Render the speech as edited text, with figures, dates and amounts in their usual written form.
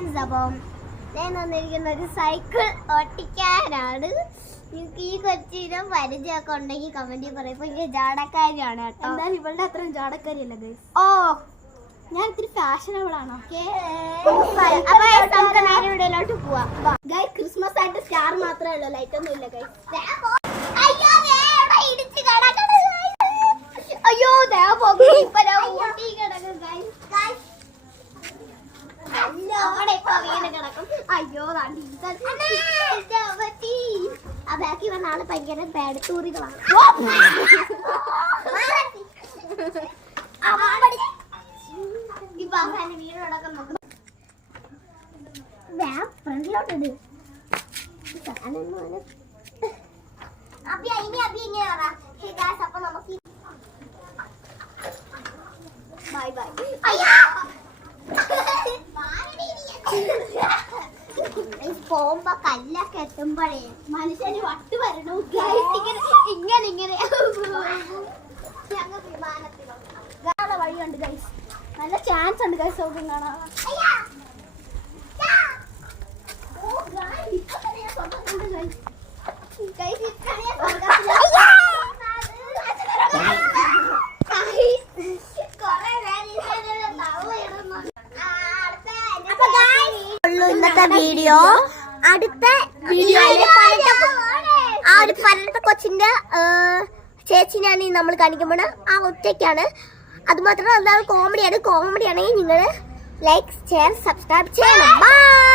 Friends, അപ്പം ഞാൻ വന്നിരിക്കുന്ന ഒരു സൈക്കിൾ ഓട്ടിക്കാനാണ്. നിങ്ങൾക്ക് ഈ കൊച്ചിനെ പരിചയമൊക്കെ ഉണ്ടെങ്കിൽ കമന്റിൽ പറയും. ഇപ്പൊ എനിക്ക് ജാടക്കാരിയാണ് കേട്ടോ. എന്തായാലും ഇവളുടെ അത്രയും ജാടക്കാരിയല്ല ഗൈസ്. ഓ, ഞാൻ ഇത്തിരി ഫാഷനബിൾ ആണ്. അപ്പൊ നമുക്ക് നേരെ വീഡിയോയിലോട്ട് പോവാം. ഗൈസ്, ക്രിസ്മസ് ആയിട്ട് സ്റ്റാർ മാത്രമേ ഉള്ളൂ, ലൈറ്റ് ഒന്നും ഇല്ല ഗൈസ്. അയ്യോ അയ്യോ ആ ബാക്കി വന്ന ആള് ഭയങ്കര ബാഡ് ടൂറികളാണ്. വീടടക്കം നോക്കും. ഫ്രണ്ടിലോട്ട് ഇട്. അപ്പൊ നമുക്ക് ബൈ ബൈ. പോകുമ്പോ കല്ലൊക്കെ എത്തുമ്പോഴേ മനുഷ്യന് വട്ട് വരണു. ഇങ്ങനെ ഇങ്ങനെ ഞങ്ങൾ വിമാനത്തിലോ വഴിയുണ്ട് ഗൈസ്, നല്ല ചാൻസ് ഉണ്ട് ഗൈസ്. സൗകര്യം കാണാൻ. ഇന്നത്തെ വീഡിയോ. അടുത്ത വീഡിയോയിൽ ആ ഒരു പരട്ട കൊച്ചിന്റെ ചേച്ചിനാണ് നമ്മൾ കാണിക്കുമ്പോൾ ആ ഒറ്റയ്ക്കാണ്. അതുമാത്രമല്ല, അത് കോമഡിയാണ്. കോമഡിയാണെങ്കിൽ നിങ്ങൾ ലൈക്ക്, ഷെയർ, സബ്സ്ക്രൈബ് ചെയ്യണം. ബൈ.